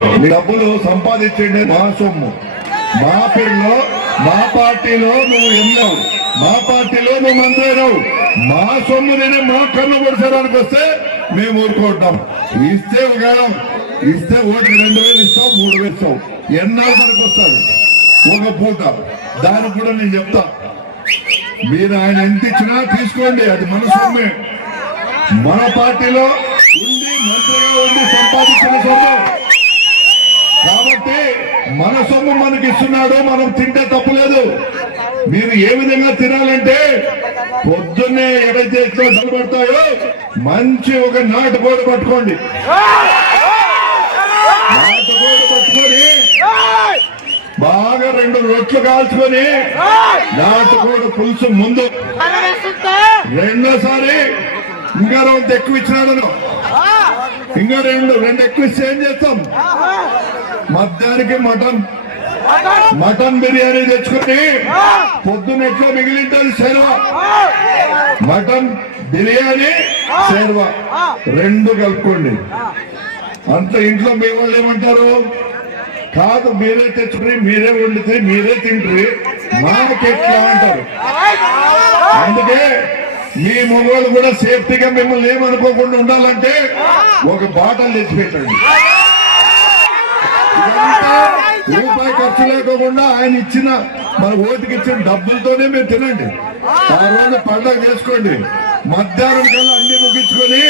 డబ్బులు సంపాదించండి మా సొమ్ము. మా పేరులో మా పార్టీలో నువ్వు ఎన్నావు. మా పార్టీలో నువ్వు మంత్రి మా సొమ్ము నేను మా కన్ను పొడిచడానికి వస్తే మేము ఊరుకుంటాం ఇస్తే ఒకవేళ ఇస్తే ఓటు రెండు వేలు ఇస్తావు మూడు వేలు ఇస్తాం. ఎన్నాళ్ళు మనకు వస్తారు? ఒక పూట. దానికి కూడా నేను చెప్తా. మీరు ఆయన ఎంత ఇచ్చినా తీసుకోండి అది మన సొమ్మే. మన పార్టీలో ఉంది మంత్రిగా ఉండి సంపాదించిన సొమ్ము కాబట్టి మన సొమ్ము మనకి ఇస్తున్నాడు మనం తింటే తప్పులేదు మీరు ఏ విధంగా తినాలంటే పొద్దున్నే ఎడ చేతిలో నిలబడతాయో మంచి ఒక నాటుకోడి పట్టుకోండి. నాటుకోడి పట్టుకొని బాగా రెండు రొట్లు కాల్చుకొని నాటుకోడి పులుసు ముందు రెండోసారి ఇంకా రెండు ఎక్కువ ఇచ్చినాడు. ఇంకా రెండు రెండు ఎక్కువ ఇస్తే ఏం చేస్తాం? మధ్యాహ్నానికి మటన్. మటన్. బిర్యానీ తెచ్చుకొని పొద్దున ఎట్లా మిగిలింటది సేవ మటన్ బిర్యానీ సేవ రెండు కలుపుకోండి. అంత ఇంట్లో మీ వాళ్ళు ఏమంటారు? కాదు మీరే తెచ్చుకుని మీరే వండితే మీరే తింటారు. మాకెట్లా అంటారు? అందుకే మీ మొగోళ్ళు కూడా సేఫ్టీగా మిమ్మల్ని ఏమనుకోకుండా ఉండాలంటే ఒక బాటలు తెచ్చి పెట్టండి ఇదంతా రూపాయి ఖర్చు లేకోకుండా ఆయన ఇచ్చిన మన ఓటుకి ఇచ్చిన డబ్బులతోనే మీరు తినండి. ఆ రోజు పండగ చేసుకోండి. మధ్యాహ్నం కల్లా అన్ని ముగించుకొని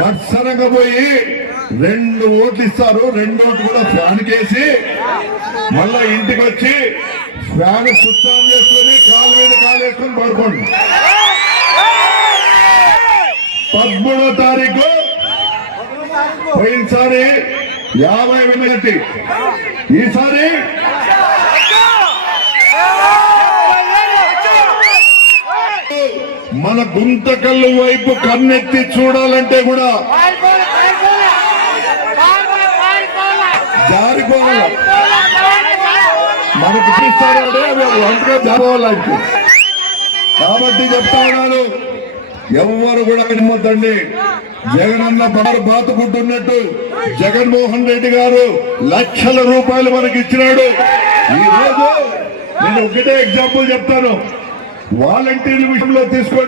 మత్సరంగా పోయి రెండు ఓట్లు ఇస్తారు. రెండు ఓట్లు కూడా ఫ్యాన్ కేసి మళ్ళా ఇంటికి వచ్చి ఫ్యాన్ స్విచ్ ఆన్ చేసుకొని కాలు మీద కాలు వేసుకొని పడుకోండి. పదమూడో తారీఖు పోయినసారి యాభై వినగట్టి ఈసారి మన గుంతకల్లు వైపు కన్నెత్తి చూడాలంటే కూడా జారిపోవాలి మనకు చూపిస్తారంటే వంటగా జారిపోవాలి కాబట్టి చెప్తా ఉన్నాను ఎవరు కూడా నమ్మొద్దండి జగనన్న బారు బాతుకుంటున్నట్టు జగన్మోహన్ రెడ్డి గారు లక్షల రూపాయలు మనకి ఇచ్చినాడు. ఈ రోజు నేను ఒకటే ఎగ్జాంపుల్ చెప్తాను. వాలంటీర్ల విషయంలో తీసుకోండి.